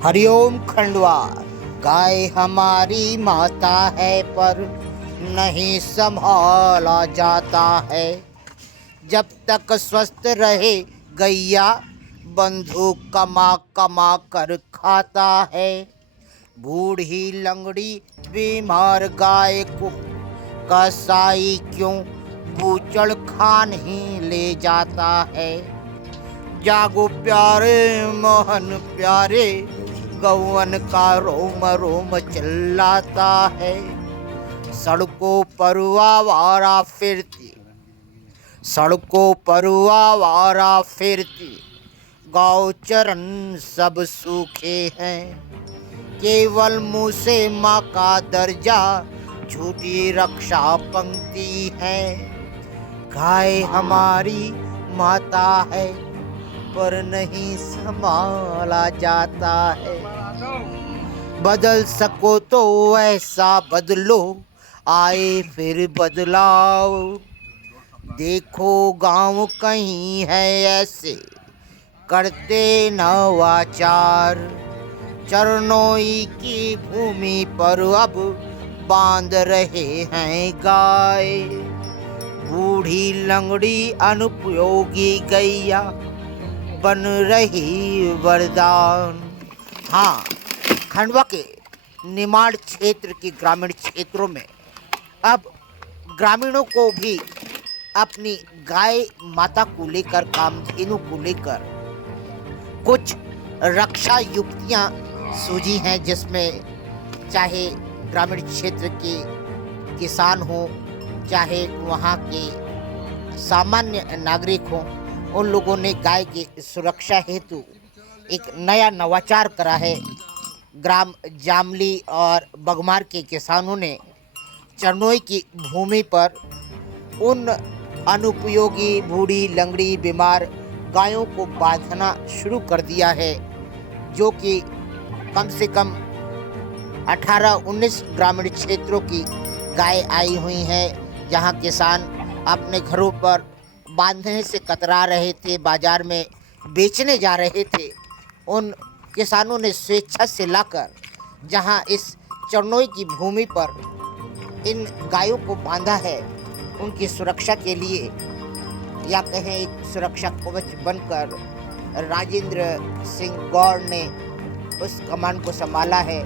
हरिओम खंडवा। गाय हमारी माता है पर नहीं संभाला जाता है। जब तक स्वस्थ रहे गैया बंधु कमा कमा कर खाता है। बूढ़ी लंगड़ी बीमार गाय को कसाई क्यों बूचड़ खान ही ले जाता है। जागो प्यारे मोहन प्यारे, गौवन का रोम रोम चिल्लाता है। सड़कों पर आवारा फिरती, सड़कों पर आवारा फिरती गौ चरण सब सूखे हैं। केवल मुँह से माँ का दर्जा, झूठी रक्षा पंक्ति है। गाय हमारी माता है पर नहीं संभाला जाता है। बदल सको तो ऐसा बदलो, आए फिर बदलाव। देखो गांव कहीं है ऐसे करते नवाचार। चरनोई की भूमि पर अब बांध रहे हैं गाय। बूढ़ी लंगड़ी अनुपयोगी गैया बन रही वरदान। हाँ, खंडवा के निमाड़ क्षेत्र के ग्रामीण क्षेत्रों में अब ग्रामीणों को भी अपनी गाय माता को लेकर, कामधेनु को लेकर कुछ रक्षा युक्तियाँ सूझी हैं, जिसमें चाहे ग्रामीण क्षेत्र के किसान हो, चाहे वहाँ के सामान्य नागरिक हो, उन लोगों ने गाय की सुरक्षा हेतु एक नया नवाचार करा है। ग्राम जामली और बगमार के किसानों ने चरनोई की भूमि पर उन अनुपयोगी बूढ़ी लंगड़ी बीमार गायों को बांधना शुरू कर दिया है, जो कि कम से कम 18-19 ग्रामीण क्षेत्रों की गाय आई हुई हैं, जहां किसान अपने घरों पर बांधने से कतरा रहे थे, बाजार में बेचने जा रहे थे। उन किसानों ने स्वेच्छा से लाकर जहां इस चरनोई की भूमि पर इन गायों को बांधा है, उनकी सुरक्षा के लिए, या कहें एक सुरक्षा कवच बनकर, राजेंद्र सिंह गौड़ ने उस कमान को संभाला है।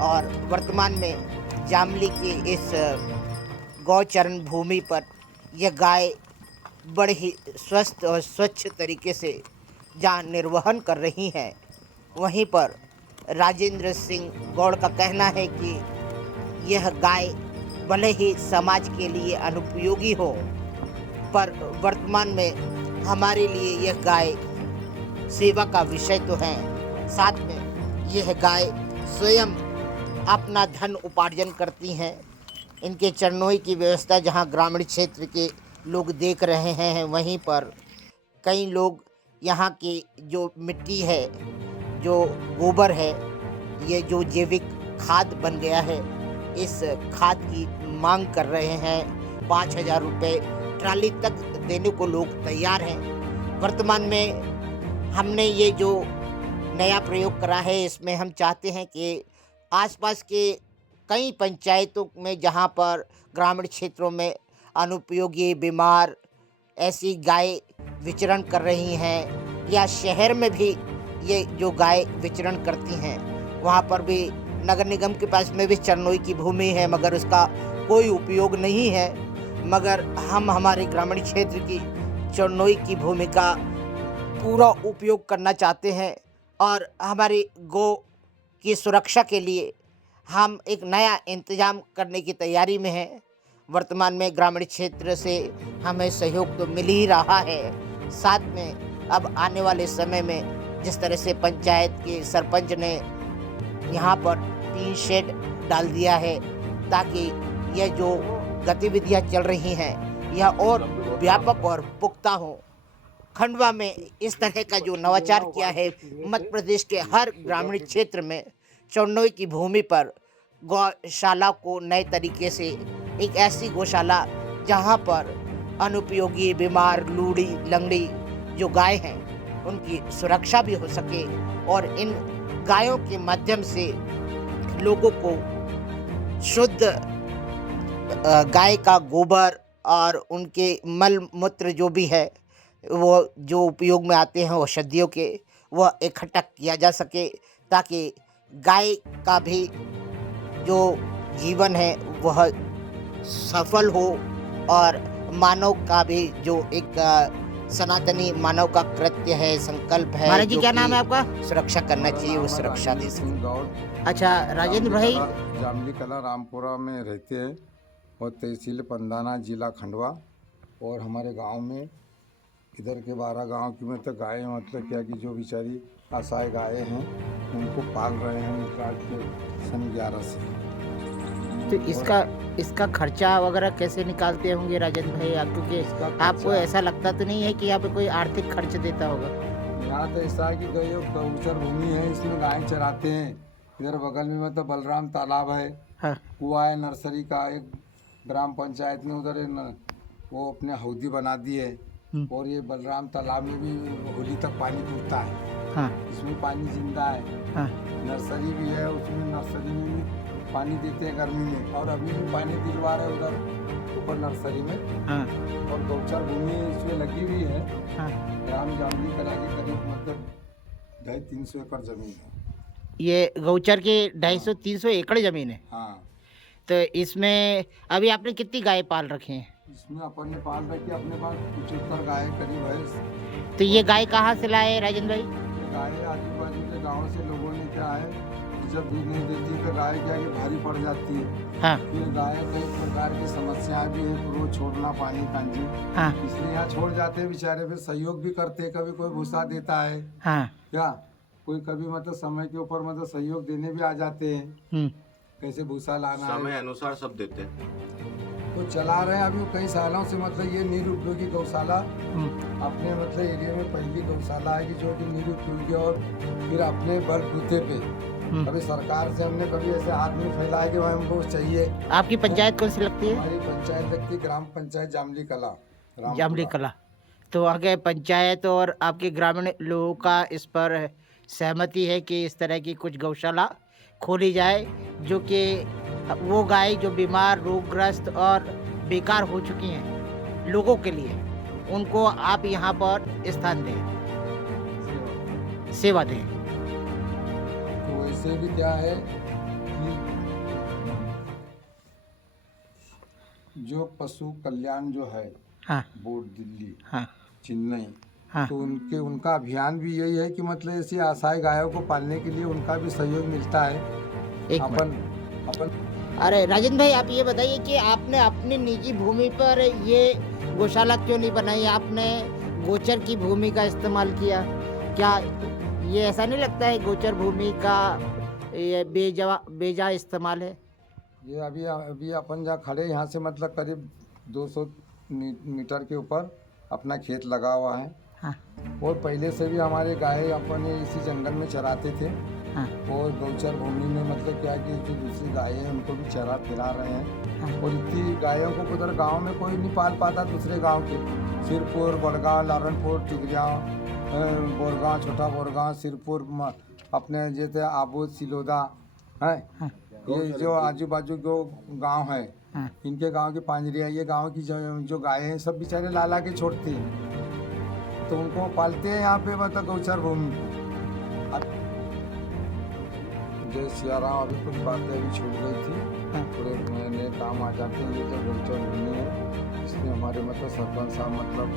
और वर्तमान में जामली की इस गौचरण भूमि पर यह गाय बड़े ही स्वस्थ और स्वच्छ तरीके से जहाँ निर्वहन कर रही हैं। वहीं पर राजेंद्र सिंह गौड़ का कहना है कि यह गाय भले ही समाज के लिए अनुपयोगी हो, पर वर्तमान में हमारे लिए यह गाय सेवा का विषय तो है। साथ में यह गाय स्वयं अपना धन उपार्जन करती हैं। इनके चरनोई की व्यवस्था जहां ग्रामीण क्षेत्र के लोग देख रहे हैं, वहीं पर कई लोग यहाँ की जो मिट्टी है, जो गोबर है, ये जो जैविक खाद बन गया है, इस खाद की मांग कर रहे हैं। 5,000 रुपये ट्राली तक देने को लोग तैयार हैं। वर्तमान में हमने ये जो नया प्रयोग करा है, इसमें हम चाहते हैं कि आसपास के कई पंचायतों में जहाँ पर ग्रामीण क्षेत्रों में अनुपयोगी बीमार ऐसी गाय विचरण कर रही हैं, या शहर में भी ये जो गाय विचरण करती हैं, वहाँ पर भी नगर निगम के पास में भी चरनोई की भूमि है, मगर उसका कोई उपयोग नहीं है। मगर हम हमारे ग्रामीण क्षेत्र की चरनोई की भूमि का पूरा उपयोग करना चाहते हैं, और हमारी गौ की सुरक्षा के लिए हम एक नया इंतजाम करने की तैयारी में हैं। वर्तमान में ग्रामीण क्षेत्र से हमें सहयोग तो मिल ही रहा है। साथ में अब आने वाले समय में जिस तरह से पंचायत के सरपंच ने यहाँ पर टीन शेड डाल दिया है, ताकि यह जो गतिविधियाँ चल रही हैं यह और व्यापक और पुख्ता हो। खंडवा में इस तरह का जो नवाचार किया है, मध्य प्रदेश के हर ग्रामीण क्षेत्र में चरनोई की भूमि पर गौशाला को नए तरीके से, एक ऐसी गौशाला जहां पर अनुपयोगी बीमार लूड़ी लंगड़ी जो गाय हैं उनकी सुरक्षा भी हो सके, और इन गायों के माध्यम से लोगों को शुद्ध गाय का गोबर और उनके मल मूत्र जो भी है वो जो उपयोग में आते हैं औषधियों के, वह इकट्ठा किया जा सके ताकि गाय का भी जो जीवन है वह सफल हो और मानव का भी जो एक सनातनी मानव का कृत्य है, संकल्प है। महाराज जी जो क्या नाम कि है आपका? सुरक्षा करना चाहिए, वो सुरक्षा दे सके। गौड़ अच्छा राजेंद्र भाई, जामली कला रामपुरा में रहते हैं और तहसील पंदाना जिला खंडवा। और हमारे गांव में इधर के 12 गांव की में तो गायें मतलब क्या कि जो बेचारी असहाय गायें हैं उनको पाल रहे हैं आज के सन 11 से। तो इसका खर्चा वगैरह कैसे निकालते होंगे राजेंद्र भाई आप? क्योंकि आपको ऐसा लगता तो नहीं है कि यहाँ पे कोई आर्थिक खर्च देता होगा? यहाँ तो ऐसा है कि गौचर भूमि है, इसमें गायें चराते हैं। इधर बगल में मतलब बलराम तालाब है, हाँ कुआ है नर्सरी का, एक ग्राम पंचायत ने उधर वो अपने हौदी बना दी है। और ये बलराम तालाब में भी होली तक पानी पूरता है, हाँ इसमें पानी जिंदा है। हाँ नर्सरी भी है, उसमें नर्सरी में भी पानी देते हैं गर्मी में, और अभी भी पानी दिलवा रहे हैं उधर ऊपर नर्सरी में। हाँ और गौचर भूमि इसमें लगी हुई है। हाँ। ग्राम जामली कला के करीब मतलब 250-300 एकड़ जमीन है। ये गौचर की 250-300 एकड़ जमीन है। हाँ, तो इसमें अभी आपने कितनी गाय पाल रखे हैं? इसमें अपन ने पाल रखी, अपने पास 75 गाय करीब है। तो ये गाय कहाँ से लाए राजेंद्र भाई? गाय आजू बाजू के गाँव से लोगों ने क्या है, जब दूध नहीं देती तो गाय क्या है कि भारी पड़ जाती है। हाँ फिर गाय कई प्रकार की समस्याएं भी है, रोज छोड़ना पानी कांजी, हाँ इसलिए यहाँ छोड़ जाते हैं बेचारे। फिर सहयोग भी करते हैं, कभी कोई भूसा देता है हाँ क्या, कोई कभी मतलब समय के ऊपर मतलब सहयोग देने भी आ जाते हैं, कैसे भूसा लाना है, समय अनुसार सब देते हैं। तो चला रहे हैं अभी कई सालों से। मतलब ये निरुपयोगी गौशाला अपने मतलब एरिया में पहली गौशाला है कि जो कि निरुपयोगी, और फिर अपने बलबूते पे कभी सरकार से हमने कभी ऐसे हाथ में फैलाया कि भाई हमको चाहिए। आपकी पंचायत कौन सी लगती है? हमारी पंचायत लगती है ग्राम पंचायत जामली कला रामपुरा। जामली कला। तो वहाँ के पंचायत और आपके ग्रामीण लोगों का इस पर सहमति है कि इस तरह की कुछ गौशाला खोली जाए, जो कि वो गाय जो बीमार, रोगग्रस्त और बेकार हो चुकी हैं लोगों के लिए, उनको आप यहाँ पर स्थान दें, सेवा दें। तो वैसे भी क्या है कि जो पशु कल्याण जो है हाँ बोर्ड दिल्ली हाँ चेन्नई, हाँ तो उनका अभियान भी यही है कि मतलब ऐसी असहाय गायों को पालने के लिए उनका भी सहयोग मिलता है। एक अपन अरे राजेंद्र भाई, आप ये बताइए कि आपने अपनी निजी भूमि पर ये गौशाला क्यों नहीं बनाई? आपने गोचर की भूमि का इस्तेमाल किया। क्या ये ऐसा नहीं लगता है गोचर भूमि का ये बेजा इस्तेमाल है? ये अभी अपन जहाँ खड़े यहाँ से मतलब करीब 200 मीटर के ऊपर अपना खेत लगा हुआ है। हाँ और पहले से भी हमारे गाय अपने इसी जंगल में चराते थे। हाँ और गौचर भूमि में मतलब क्या है कि जो दूसरी गायें हैं उनको भी चरा फिरा रहे हैं। हाँ। और इतनी गायों को उधर गांव में कोई नहीं पाल पाता, दूसरे गांव के सिरपुर, बड़गांव, लारनपुर, टिगरिया, बोरगांव, छोटा बोरगांव, सिरपुर, अपने जैसे आबूद, सिलोदा है। हाँ। ये जो आजू बाजू जो गांव है, हाँ। इनके गांव की पांजरिया, ये गांव की जो गायें हैं सब बेचारे लाला के छोड़ती हैं, तो उनको पालते हैं यहाँ पे मतलब गौचर भूमि। जय सियाराम, अभी कुछ बातें अभी छूट गई थी, थोड़े नए नए काम आ जाते हैं। ये तो गौचर भूमि है, इसमें हमारे मतलब सरपंच साहब मतलब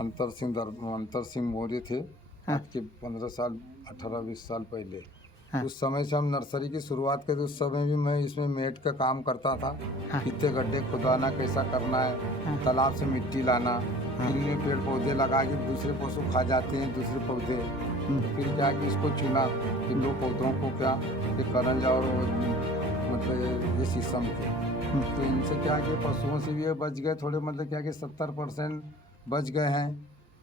अंतर सिंह मौर्य थे। आज के 15 साल 18-20 साल पहले उस समय से हम नर्सरी की शुरुआत करी। उस समय भी मैं इसमें मेट का काम करता था, कितने गड्ढे खुदाना, कैसा करना है, तालाब से मिट्टी लाना, इनमें पेड़ पौधे लगा के दूसरे पशु खा जाते हैं दूसरे पौधे। फिर क्या कि इसको चुना कि 2 पौधों को क्या कि करंज और मतलब ये शीशम के, तो इनसे क्या कि पशुओं से भी बच गए थोड़े, मतलब क्या कि 70% बच गए हैं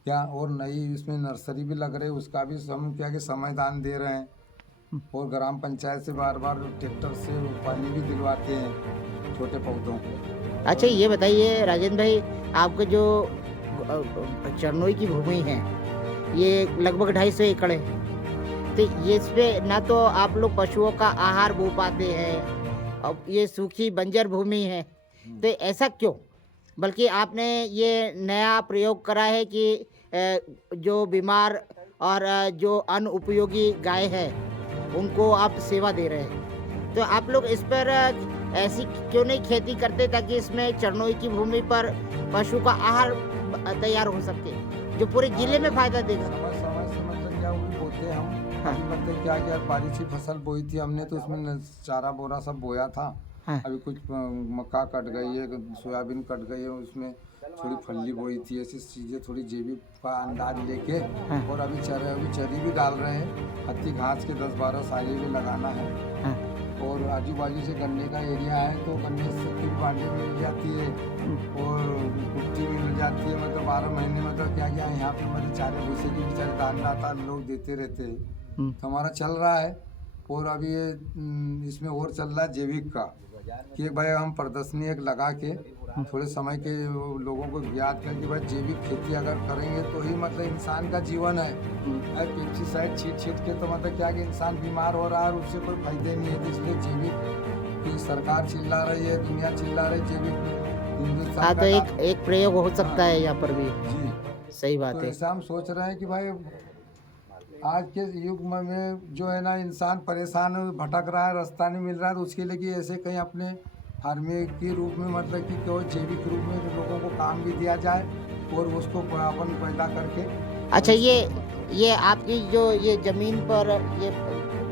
क्या। और नई इसमें नर्सरी भी लग रही है, उसका भी हम क्या कि समयदान दे रहे हैं। और ग्राम पंचायत से बार बार ट्रैक्टर से पानी भी दिलवाते हैं छोटे पौधों को। अच्छा ये बताइए राजेंद्र भाई, आपका जो चरनोई की भूमि है ये लगभग 250 एकड़ है, तो तो ये इसमें ना तो आप लोग पशुओं का आहार बो पाते हैं, अब ये सूखी बंजर भूमि है, तो ऐसा क्यों? बल्कि आपने ये नया प्रयोग करा है कि जो बीमार और जो अनुपयोगी गाय है उनको आप सेवा दे रहे हैं। तो आप लोग इस पर ऐसी क्यों नहीं खेती करते ताकि इसमें चरनोई की भूमि पर पशु का आहार तैयार हो सके, जो पूरे जिले में फायदा देगा? समय समय से मतलब क्या वो बोते हैं हम। हाँ। अभी मतलब क्या क्या बारिश की फसल बोई थी हमने, तो उसमें चारा बोरा सब बोया था। हाँ। अभी कुछ मक्का कट गई है, सोयाबीन कट गई है, उसमें थोड़ी फल्ली बोई थी। ऐसी चीज़ें थोड़ी जैविक का अंदाज लेके हाँ। और अभी चरी भी डाल रहे हैं। हत्ती घास के 10-12 साली भी लगाना है। हाँ। और आजू बाजू से गन्ने का एरिया है, तो गन्ने से की बांडी मिल जाती है और कुट्टी भी मिल जाती है। मतलब 12 महीने मतलब क्या क्या यहाँ पे मतलब चारे भूसे की बेचारे दान दाता लोग देते रहते हैं। तो हमारा चल रहा है। और अभी ये इसमें और चल रहा है जैविक का, कि भाई हम प्रदर्शनी एक लगा के थोड़े समय के लोगों को ज्ञात करें कि भाई जैविक खेती अगर करेंगे तो ही मतलब इंसान का जीवन है। पेस्टिसाइड छीट के तो मतलब क्या कि इंसान बीमार हो रहा है और उससे कोई फायदे नहीं है। तो इसलिए जैविक की सरकार चिल्ला रही है, दुनिया चिल्ला रही है जैविक हिंदुस्तान हाँ, तो एक प्रयोग हो सकता है यहाँ पर भी। जी सही बात तो है। ऐसा हम सोच रहे हैं कि भाई आज के युग में जो है ना इंसान परेशान भटक रहा है, रास्ता नहीं मिल रहा है, तो उसके लिए कि ऐसे कहीं अपने फार्मिंग के रूप में मतलब कि कोई जैविक रूप में लोगों को काम भी दिया जाए और उसको अपन पैदा करके। अच्छा, ये आपकी जो ये जमीन पर ये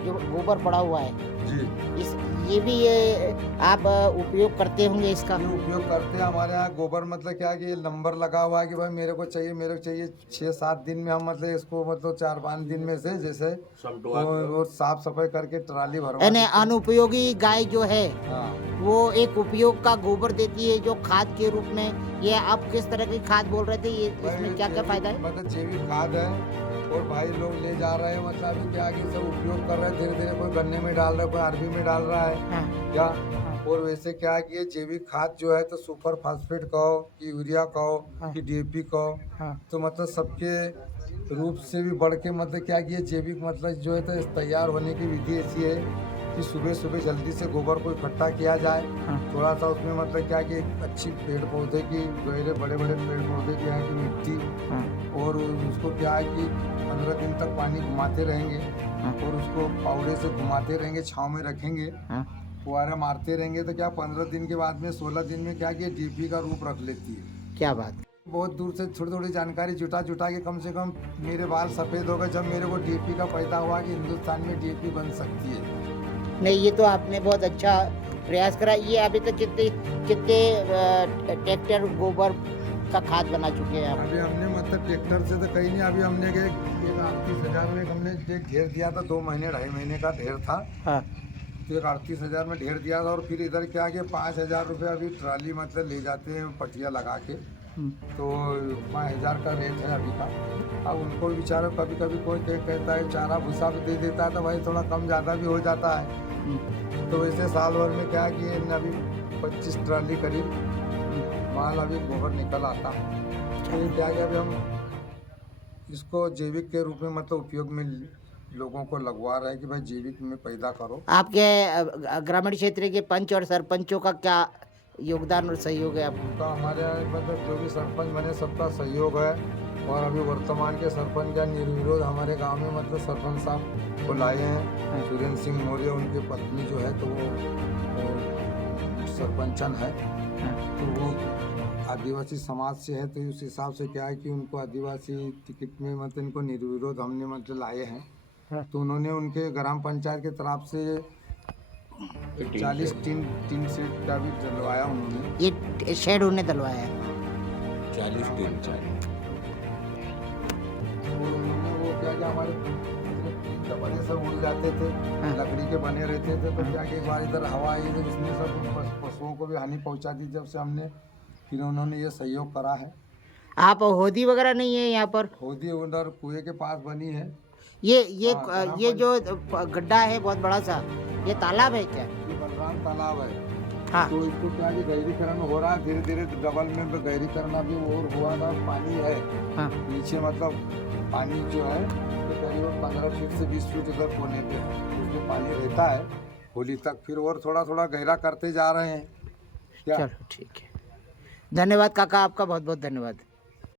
जो गोबर पड़ा हुआ है, जी ये भी ये आप उपयोग करते होंगे इसका? ये उपयोग करते हैं। हमारे यहाँ गोबर मतलब क्या है कि ये नंबर लगा हुआ है कि भाई मेरे को चाहिए 6-7 दिन में हम मतलब इसको मतलब 4-5 दिन में से जैसे वो साफ सफाई करके ट्राली भरवा यानी देते हैं। अनुपयोगी गाय जो है हाँ वो एक उपयोग का गोबर देती है जो खाद के रूप में। ये आप किस तरह की खाद बोल रहे थे, ये इसमें क्या क्या फायदा है? मतलब जैविक खाद है और भाई लोग ले जा रहे हैं। मतलब अभी क्या कि सब उपयोग कर रहे हैं धीरे धीरे। कोई गन्ने में डाल रहा है, कोई अरबी में डाल रहा है। हाँ। क्या और वैसे क्या है कि ये जैविक खाद जो है तो सुपर फास्फेट कहो कि यूरिया कहो हाँ। कि डीएपी कहो, हाँ। तो मतलब सबके रूप से भी बढ़ के मतलब क्या कि ये जैविक मतलब जो है तो तैयार होने की विधि ऐसी है कि सुबह सुबह जल्दी से गोबर को इकट्ठा किया जाए। हाँ। थोड़ा सा उसमें मतलब क्या कि अच्छी पेड़ पौधे की गहरे बड़े बड़े पेड़ पौधे की यहाँ की मिट्टी हाँ। और उसको क्या है कि 15 दिन तक पानी घुमाते रहेंगे हाँ। और उसको पावड़े से घुमाते रहेंगे, छाँव में रखेंगे, हाँ। फुहारा मारते रहेंगे। तो क्या 15 दिन के बाद में 16 दिन में क्या कि डीपी का रूप रख लेती है। क्या बात। बहुत दूर से थोड़ी थोड़ी जानकारी जुटा के कम से कम मेरे बाल सफ़ेद हो गए जब मेरे को डीपी का पैदा हुआ कि हिंदुस्तान में डीपी बन सकती है। नहीं, ये तो आपने बहुत अच्छा प्रयास करा। ये अभी तक कितने ट्रैक्टर गोबर का खाद बना चुके हैं आप? अभी हमने मतलब ट्रैक्टर से तो कहीं नहीं। अभी हमने एक 38,000 में हमने एक ढेर दिया था, 2 महीने 2.5 महीने का ढेर था। हाँ। तो एक 38,000 में ढेर दिया था और फिर इधर क्या कि 5,000 रुपये अभी ट्राली मतलब ले जाते हैं पटिया लगा के। तो 5,000 का रेट है अभी का। अब उनको बेचारा कभी कभी कोई कहता है चारा भूसा भी दे देता है तो भाई थोड़ा कम ज़्यादा भी हो जाता है। तो वैसे साल भर में क्या कि अभी 25 ट्राली करीब माल अभी गोबर निकल आता है। तो ये क्या कि अभी हम इसको जैविक के रूप में मतलब उपयोग में लोगों को लगवा रहे हैं कि भाई जैविक में पैदा करो। आपके ग्रामीण क्षेत्र के पंच और सरपंचों का क्या योगदान और सहयोग है आपको? उनका हमारे यहाँ मतलब जो भी सरपंच बने सबका सहयोग है। और अभी वर्तमान के सरपंच का निर्विरोध हमारे गांव में मतलब सरपंच साहब को लाए हैं। सुरेंद्र सिंह मौर्य उनकी पत्नी जो है तो वो सरपंचन है। तो वो आदिवासी समाज से है, तो उस हिसाब से क्या है कि उनको आदिवासी टिकट में मतलब इनको निर्विरोध हमने मतलब लाए हैं। तो उन्होंने उनके ग्राम पंचायत के तरफ से 40 टीन सेट का भी डलवाया उन्होंने। ये शेड उन्हें डलवाया है। 40 टीन और उन्होंने वो क्या क्या हमारे टीन का बने सब उड़ जाते थे, लकड़ी के बने रहते थे। तो क्या कि एक बार इधर हवा आई तो उसने सब पशुओं को भी हानि पहुंचा दी। जब से हमने फिर उन्होंने ये सहयोग करा है। आप होदी वगैरह नहीं है यहाँ पर? होदी उधर कुएं के पास बनी है। ये जो गड्ढा है बहुत बड़ा सा, ये तालाब है क्या? ये बलराम तालाब है। हाँ। तो इसको क्या कि गहरीकरण हो रहा है धीरे धीरे डबल में गहरीकरण अभी और हुआ था। पानी है हाँ। नीचे मतलब पानी जो है तो तकरीबन 15 फीट से 20 फीट उधर कोने पे है, उसमें पानी रहता है होली तक, फिर और थोड़ा थोड़ा गहरा करते जा रहे हैं क्या। चलो ठीक है, धन्यवाद काका, आपका बहुत बहुत धन्यवाद।